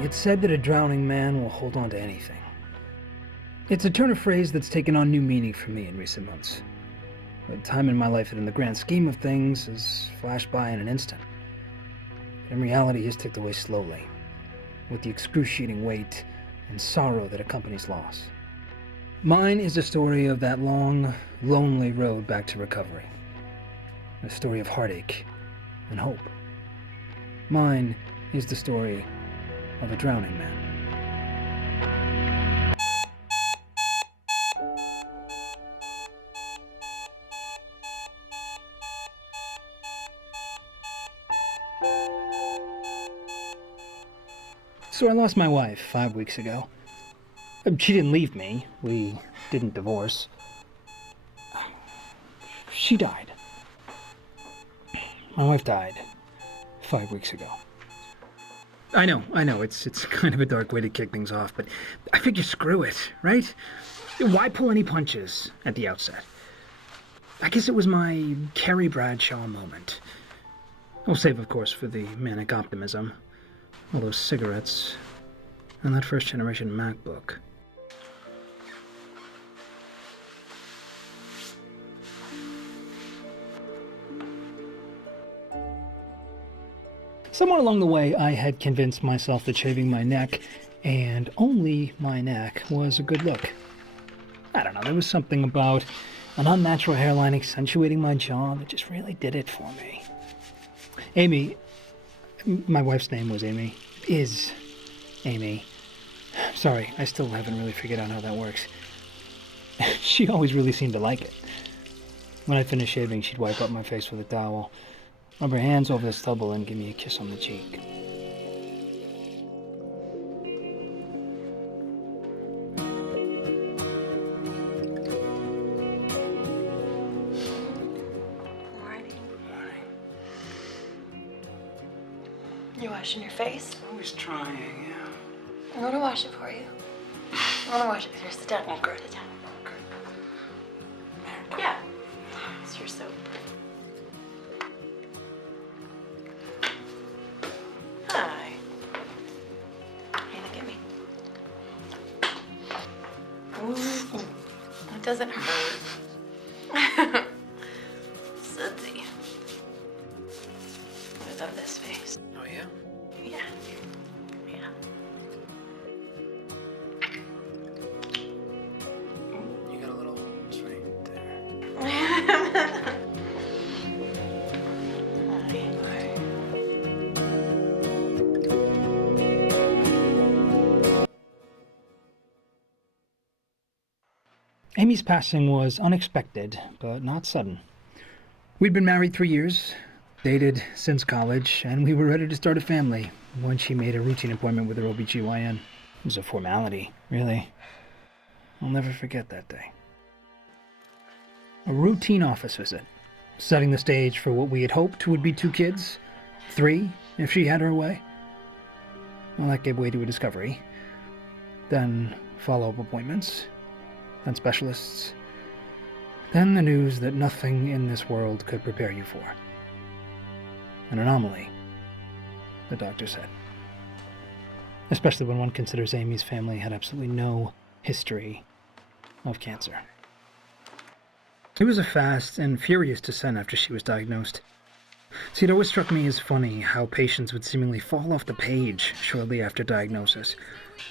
It's said that a drowning man will hold on to anything. It's a turn of phrase that's taken on new meaning for me in recent months. A time in my life that in the grand scheme of things has flashed by in an instant. In reality has ticked away slowly, with the excruciating weight and sorrow that accompanies loss. Mine is a story of that long, lonely road back to recovery. A story of heartache and hope. Mine is the story of a drowning man. So I lost my wife 5 weeks ago. She didn't leave me. We didn't divorce. She died. My wife died 5 weeks ago. I know, it's kind of a dark way to kick things off, but I figure screw it, right? Why pull any punches at the outset? I guess it was my Carrie Bradshaw moment. I'll save, of course, for the manic optimism. All those cigarettes, and that first-generation MacBook. Somewhere along the way, I had convinced myself that shaving my neck, and only my neck, was a good look. I don't know, there was something about an unnatural hairline accentuating my jaw that just really did it for me. Amy, my wife's name was Amy, is Amy. Sorry, I still haven't really figured out how that works. She always really seemed to like it. When I finished shaving, she'd wipe up my face with a towel, rub her hands over the stubble, and give me a kiss on the cheek. You washing your face? I was trying, yeah. I'm gonna wash it for you. I'm gonna wash it. Here, sit down. Okay. Sit down. Okay. Yeah. It's your soap. Hi. Hey, look at me. Ooh. It doesn't hurt. Sudsy. I love this face. Oh, yeah? Yeah. Yeah. You got a little straight there. Hi. Amy's passing was unexpected, but not sudden. We'd been married 3 years, dated since college, and we were ready to start a family when she made a routine appointment with her OBGYN. It was a formality, really. I'll never forget that day. A routine office visit, setting the stage for what we had hoped would be 2 kids, 3 if she had her way. Well, that gave way to a discovery, then follow-up appointments, then specialists, then the news that nothing in this world could prepare you for. An anomaly, the doctor said. Especially when one considers Amy's family had absolutely no history of cancer. It was a fast and furious descent after she was diagnosed. See, it always struck me as funny how patients would seemingly fall off the page shortly after diagnosis,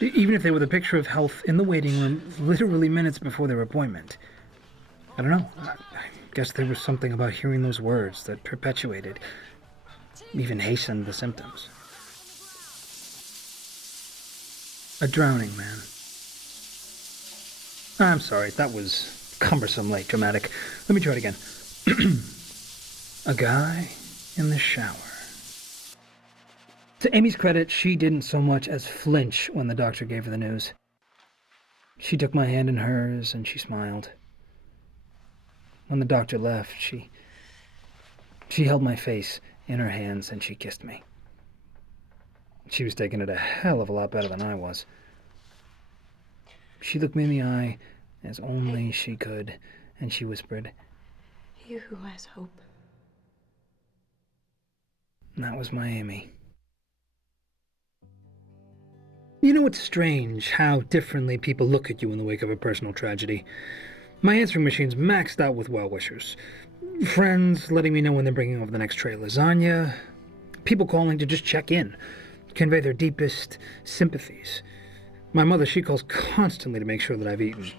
even if they were the picture of health in the waiting room literally minutes before their appointment. I don't know, I guess there was something about hearing those words that perpetuated, even hastened the symptoms. A drowning man. I'm sorry, that was cumbersomely dramatic. Let me try it again. A guy in the shower. To Amy's credit, she didn't so much as flinch when the doctor gave her the news. She took my hand in hers and she smiled. When the doctor left, she held my face in her hands and she kissed me. She was taking it a hell of a lot better than I was. She looked me in the eye as only she could, and she whispered, He who has hope. And that was my Amy. You know, it's strange how differently people look at you in the wake of a personal tragedy. My answering machine's maxed out with well-wishers. Friends letting me know when they're bringing over the next tray of lasagna. People calling to just check in, convey their deepest sympathies. My mother, she calls constantly to make sure that I've eaten.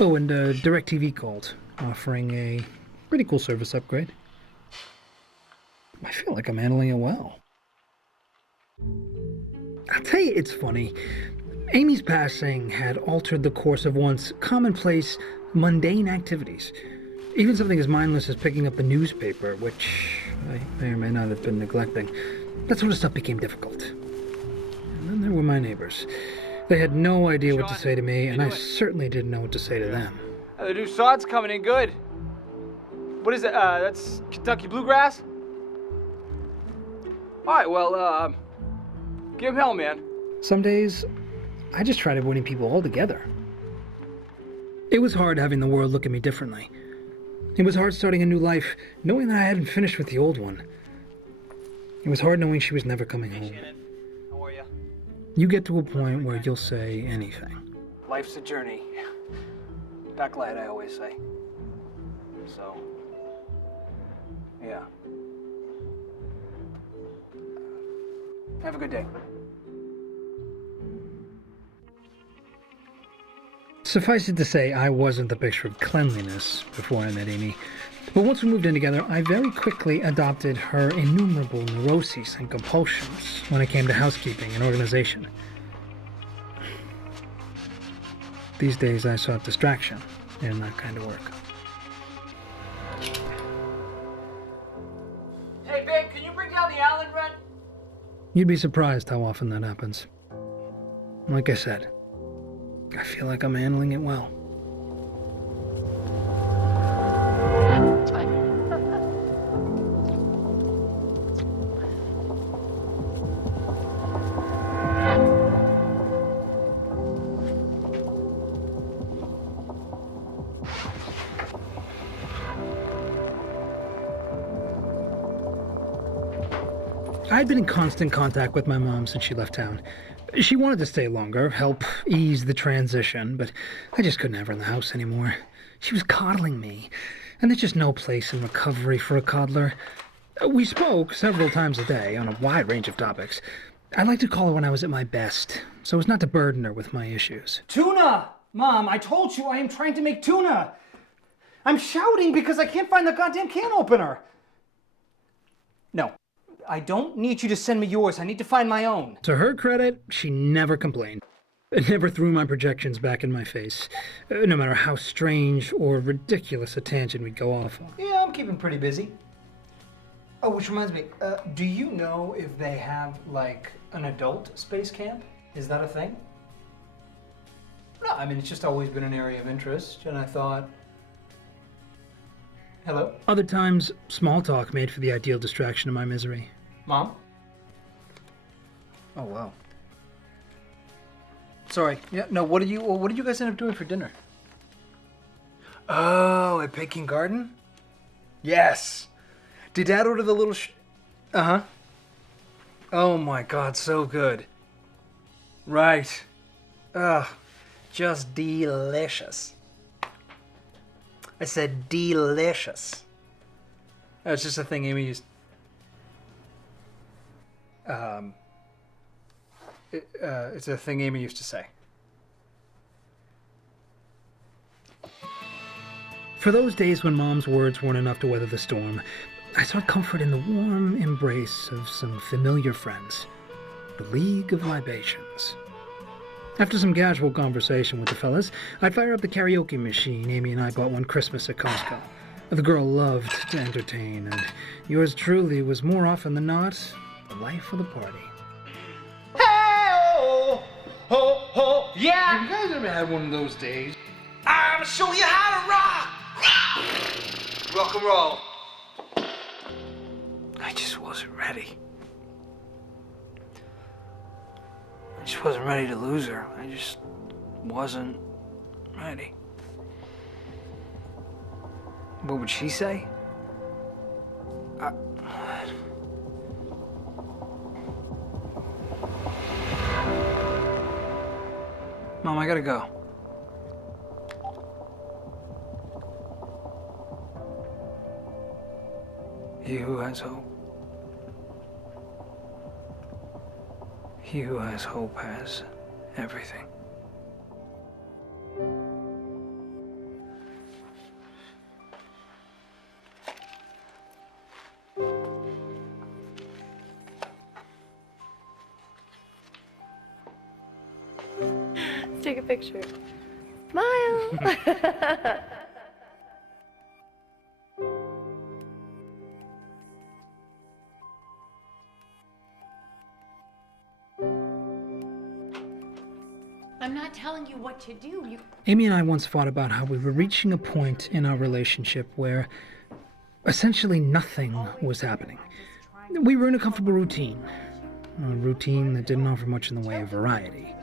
Oh, and DirecTV called, offering a pretty cool service upgrade. I feel like I'm handling it well. I'll tell you, it's funny. Amy's passing had altered the course of once commonplace, mundane activities. Even something as mindless as picking up the newspaper, which I may or may not have been neglecting. That sort of stuff became difficult. And then there were my neighbors. They had no idea what to say to me, and I certainly didn't know what to say to them. The new sod's coming in good. What is it? That's Kentucky Bluegrass? Alright, well, give him hell, man. Some days, I just tried avoiding people altogether. It was hard having the world look at me differently. It was hard starting a new life, knowing that I hadn't finished with the old one. It was hard knowing she was never coming home. Shannon, how are you? You get to a point where you'll say anything. Life's a journey. Backlight, I always say. So, yeah. Have a good day. Suffice it to say, I wasn't the picture of cleanliness before I met Amy. But once we moved in together, I very quickly adopted her innumerable neuroses and compulsions when it came to housekeeping and organization. These days, I sought distraction in that kind of work. Hey, babe, can you bring down the Allen rent? You'd be surprised how often that happens. Like I said, I feel like I'm handling it well. It's fine. I'd been in constant contact with my mom since she left town. She wanted to stay longer, help ease the transition, but I just couldn't have her in the house anymore. She was coddling me, and there's just no place in recovery for a coddler. We spoke several times a day on a wide range of topics. I like to call her when I was at my best, so as not to burden her with my issues. Tuna! Mom, I told you I am trying to make tuna! I'm shouting because I can't find the goddamn can opener! No, I don't need you to send me yours. I need to find my own. To her credit, she never complained. Never threw my projections back in my face, no matter how strange or ridiculous a tangent we'd go off on. Yeah, I'm keeping pretty busy. Oh, which reminds me, do you know if they have, like, an adult space camp? Is that a thing? No, I mean, it's just always been an area of interest, and I thought... Hello? Other times, small talk made for the ideal distraction of my misery. Mom? Oh, wow. Sorry. Yeah, no, what did you guys end up doing for dinner? Oh, at Peking Garden? Yes. Did Dad order the little Uh-huh. Oh my God, so good. Right. Ugh, just delicious. I said delicious. It's just a thing Amy used. It's a thing Amy used to say. For those days when Mom's words weren't enough to weather the storm, I sought comfort in the warm embrace of some familiar friends, the League of Libations. After some casual conversation with the fellas, I'd fire up the karaoke machine Amy and I bought one Christmas at Costco. The girl loved to entertain, and yours truly was more often than not the life of the party. Hey-oh! Ho, ho, yeah! You guys ever had one of those days? I'm gonna show you how to rock! Rock and roll. I just wasn't ready. I just wasn't ready to lose her. I just wasn't ready. What would she say? Mom, I gotta go. He who has hope. He who has hope has everything. Let's take a picture. Smile! I'm not telling you what to do. Amy and I once fought about how we were reaching a point in our relationship where essentially nothing was happening. We were in a comfortable routine, a routine that didn't offer much in the way of variety.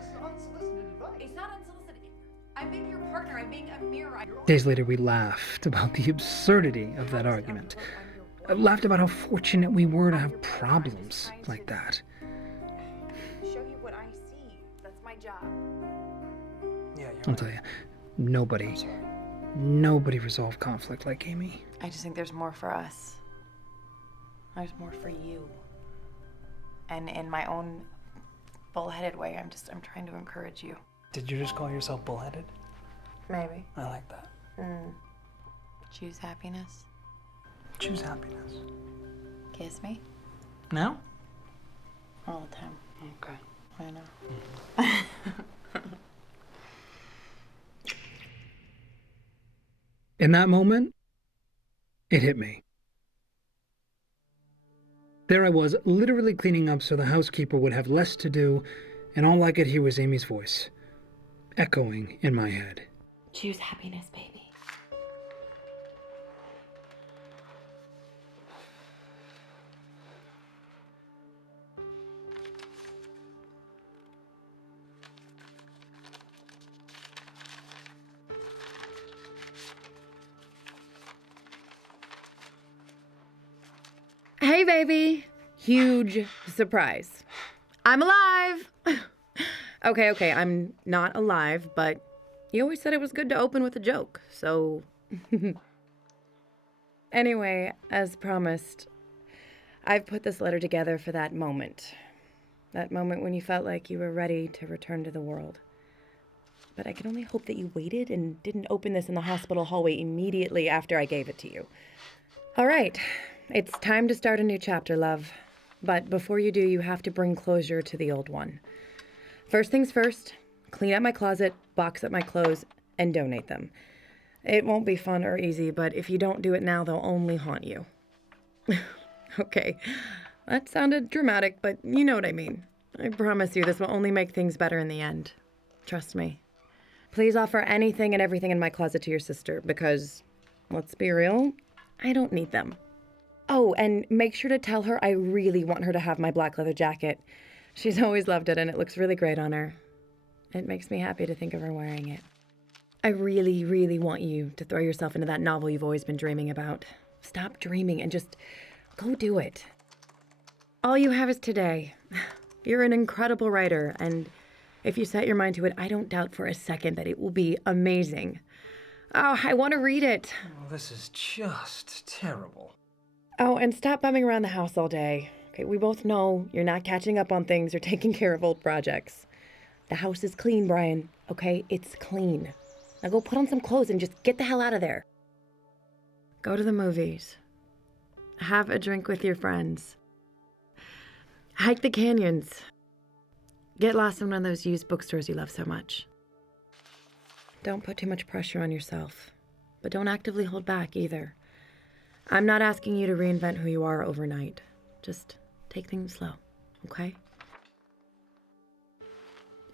It's not unsolicited. I'm being your partner. I'm being a mirror. Days later, we laughed about the absurdity of that argument. Laughed about how fortunate we were to have problems like that. Show you what I see. That's my job. Yeah, I'll tell you, nobody resolved conflict like Amy. I just think there's more for us. There's more for you. And in my own bullheaded way, I'm trying to encourage you. Did you just call yourself bullheaded? Maybe. I like that. Choose happiness. Choose happiness. Kiss me. Now? All the time. Okay. I know. In that moment, it hit me. There I was, literally cleaning up so the housekeeper would have less to do, and all I could hear was Amy's voice, echoing in my head. Choose happiness, baby. Hey, baby. Huge surprise. I'm alive. Okay, I'm not alive, but you always said it was good to open with a joke, so... Anyway, as promised, I've put this letter together for that moment. That moment when you felt like you were ready to return to the world. But I can only hope that you waited and didn't open this in the hospital hallway immediately after I gave it to you. All right. It's time to start a new chapter, love. But before you do, you have to bring closure to the old one. First things first, clean out my closet, box up my clothes, and donate them. It won't be fun or easy, but if you don't do it now, they'll only haunt you. Okay, that sounded dramatic, but you know what I mean. I promise you this will only make things better in the end. Trust me. Please offer anything and everything in my closet to your sister, because, let's be real, I don't need them. Oh, and make sure to tell her I really want her to have my black leather jacket. She's always loved it, and it looks really great on her. It makes me happy to think of her wearing it. I really, really want you to throw yourself into that novel you've always been dreaming about. Stop dreaming and just go do it. All you have is today. You're an incredible writer, and if you set your mind to it, I don't doubt for a second that it will be amazing. Oh, I want to read it. Well, this is just terrible. Oh, and stop bumming around the house all day. Okay, we both know you're not catching up on things or taking care of old projects. The house is clean, Brian. Okay, it's clean. Now go put on some clothes and just get the hell out of there. Go to the movies. Have a drink with your friends. Hike the canyons. Get lost in one of those used bookstores you love so much. Don't put too much pressure on yourself, but don't actively hold back either. I'm not asking you to reinvent who you are overnight. Just take things slow, okay?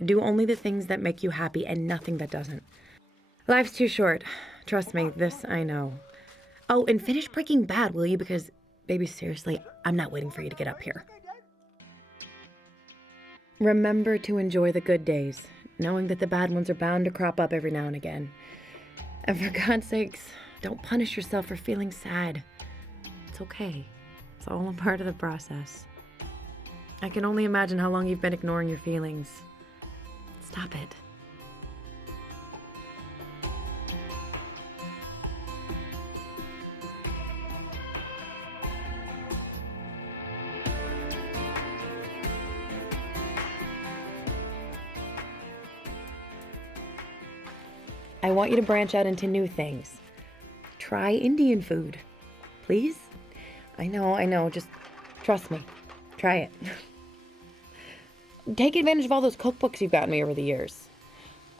Do only the things that make you happy and nothing that doesn't. Life's too short. Trust me, this I know. Oh, and finish Breaking Bad, will you? Because, baby, seriously, I'm not waiting for you to get up here. Remember to enjoy the good days, knowing that the bad ones are bound to crop up every now and again. And for God's sakes, don't punish yourself for feeling sad. It's okay. It's all a part of the process. I can only imagine how long you've been ignoring your feelings. Stop it. I want you to branch out into new things. Try Indian food. Please? I know. Just trust me. Try it. Take advantage of all those cookbooks you've gotten me over the years.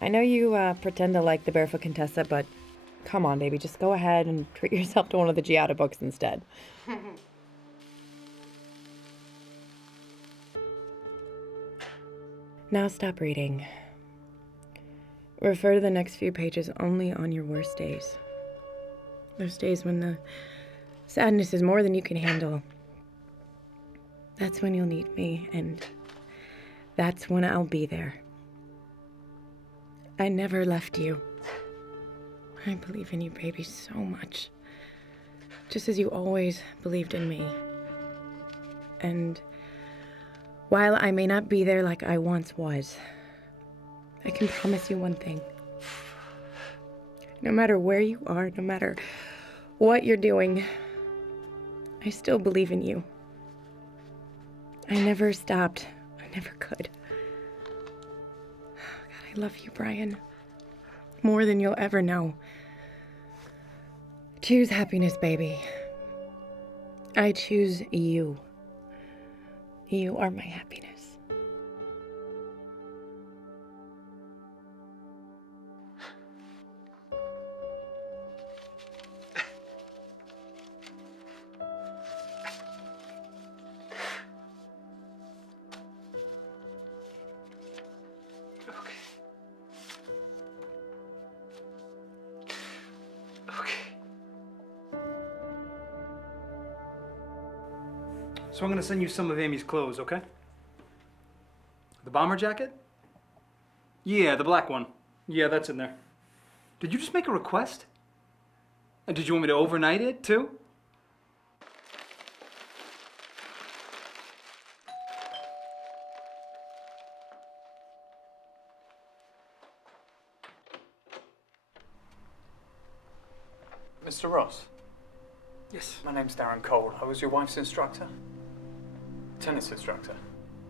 I know you pretend to like the Barefoot Contessa, but come on, baby. Just go ahead and treat yourself to one of the Giada books instead. Now stop reading. Refer to the next few pages only on your worst days. Those days when the sadness is more than you can handle. That's when you'll need me, and that's when I'll be there. I never left you. I believe in you, baby, so much. Just as you always believed in me. And while I may not be there like I once was, I can promise you one thing. No matter where you are, no matter what you're doing, I still believe in you. I never stopped. I never could. God, I love you, Brian. More than you'll ever know. Choose happiness, baby. I choose you. You are my happiness. So I'm gonna send you some of Amy's clothes, okay? The bomber jacket? Yeah, the black one. Yeah, that's in there. Did you just make a request? And did you want me to overnight it, too? Mr. Ross, Yes. my name's Darren Cole. I was your wife's instructor. Tennis instructor.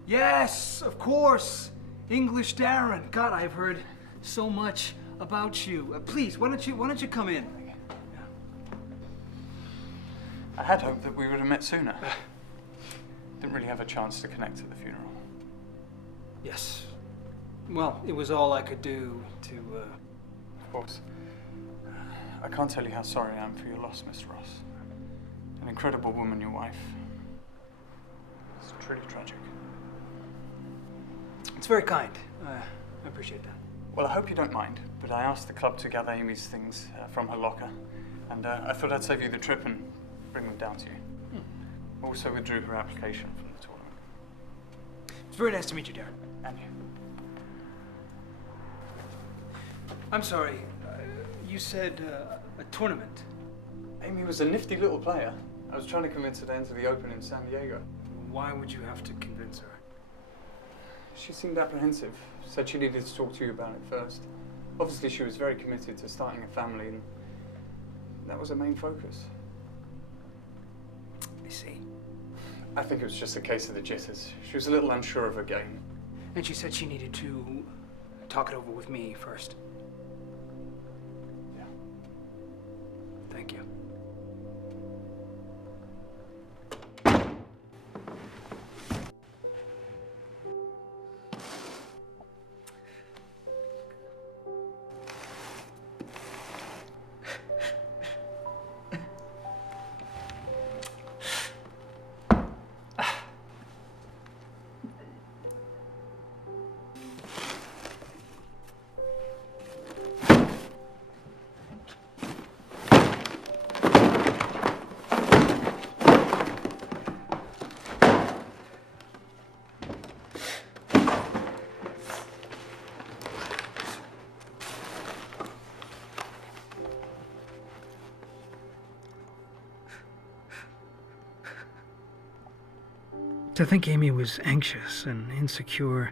Yes, of course. English Darren. God, I've heard so much about you. Please, why don't you come in? I had hoped that we would have met sooner. Didn't really have a chance to connect at the funeral. Yes. Well, it was all I could do to, Of course. I can't tell you how sorry I am for your loss, Mr. Ross. An incredible woman, your wife. It's truly tragic. It's very kind. I appreciate that. Well, I hope you don't mind, but I asked the club to gather Amy's things from her locker, and I thought I'd save you the trip and bring them down to you. Also withdrew her application from the tournament. It's very nice to meet you, Darren. And you. I'm sorry. You said a tournament. Amy was a nifty little player. I was trying to convince her to enter the Open in San Diego. Why would you have to convince her? She seemed apprehensive. Said she needed to talk to you about it first. Obviously, she was very committed to starting a family, and that was her main focus. I see. I think it was just a case of the jitters. She was a little unsure of her game. And she said she needed to talk it over with me first. Yeah. Thank you. To think Amy was anxious and insecure,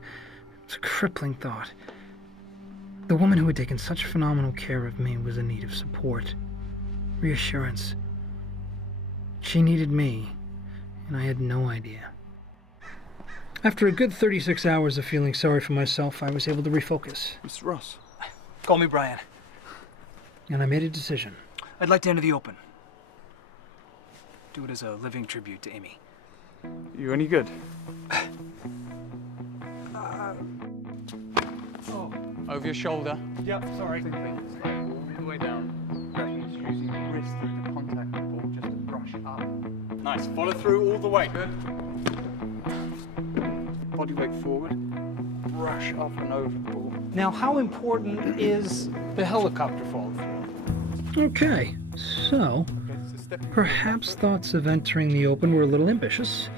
it's a crippling thought. The woman who had taken such phenomenal care of me was in need of support, reassurance. She needed me, and I had no idea. After a good 36 hours of feeling sorry for myself, I was able to refocus. Mr. Ross. Call me Brian. and I made a decision. I'd like to enter the open. Do it as a living tribute to Amy. You any good? Over your shoulder. Yep, sorry. All the way down. Just using your wrist through the contact of the ball just to brush up. Nice. Follow through all the way. Good. Body weight forward. Brush up and over the ball. Now, how important is the helicopter fall through? Okay, so perhaps thoughts of entering the open were a little ambitious,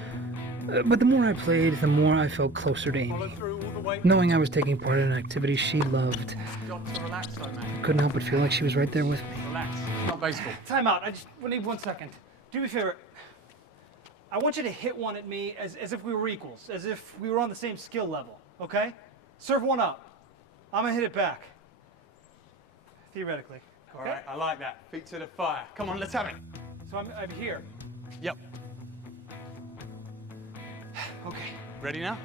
but the more I played, the more I felt closer to Follow Amy. through all the way. Knowing I was taking part in an activity she loved, Got to relax though, man. I couldn't help but feel like she was right there with me. Relax. It's not baseball. Time out. We need 1 second. Do me a favor. I want you to hit one at me as if we were equals, as if we were on the same skill level, okay? Serve one up. I'm gonna hit it back. Theoretically. All right, I like that. Feet to the fire. Come on, let's have it. So I'm here. Yep. Okay. Ready now?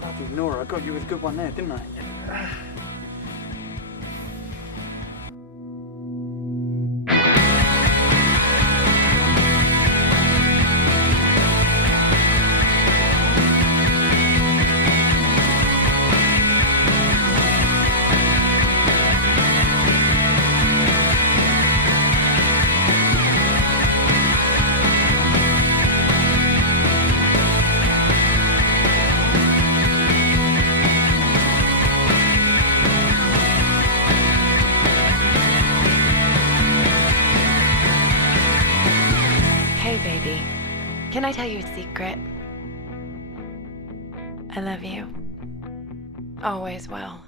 Bloody Nora, I got you with a good one there, didn't I? Hey, baby. Can I tell you a secret? I love you. Always will.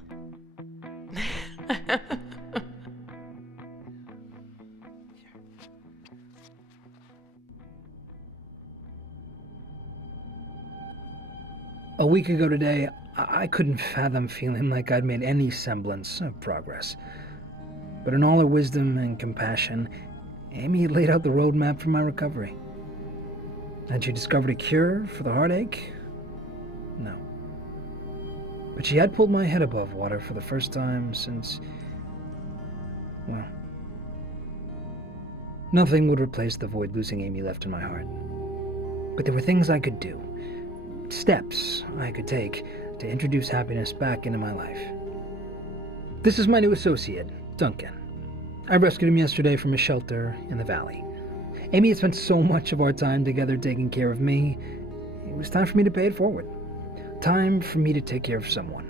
A week ago today, I couldn't fathom feeling like I'd made any semblance of progress. But in all her wisdom and compassion, Amy had laid out the roadmap for my recovery. Had she discovered a cure for the heartache? No. But she had pulled my head above water for the first time since, well, nothing would replace the void losing Amy left in my heart. But there were things I could do, steps I could take to introduce happiness back into my life. This is my new associate, Duncan. I rescued him yesterday from a shelter in the valley. Amy had spent so much of our time together taking care of me, it was time for me to pay it forward. Time for me to take care of someone.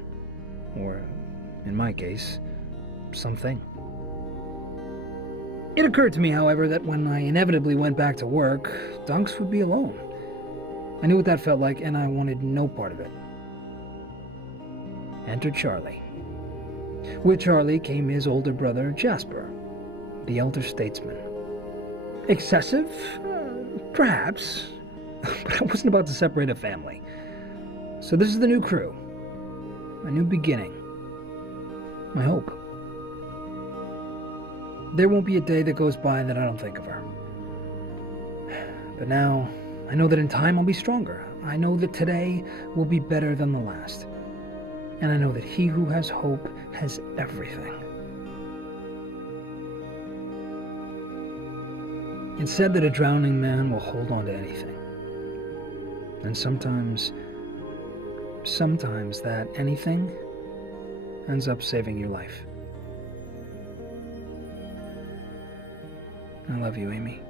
Or, in my case, something. It occurred to me, however, that when I inevitably went back to work, Dunks would be alone. I knew what that felt like, and I wanted no part of it. Enter Charlie. With Charlie came his older brother, Jasper, the elder statesman. Excessive? Perhaps. But I wasn't about to separate a family. So this is the new crew. A new beginning. My hope. There won't be a day that goes by that I don't think of her. But now, I know that in time I'll be stronger. I know that today will be better than the last. And I know that he who has hope has everything. It's said that a drowning man will hold on to anything. And sometimes that anything ends up saving your life. I love you, Amy.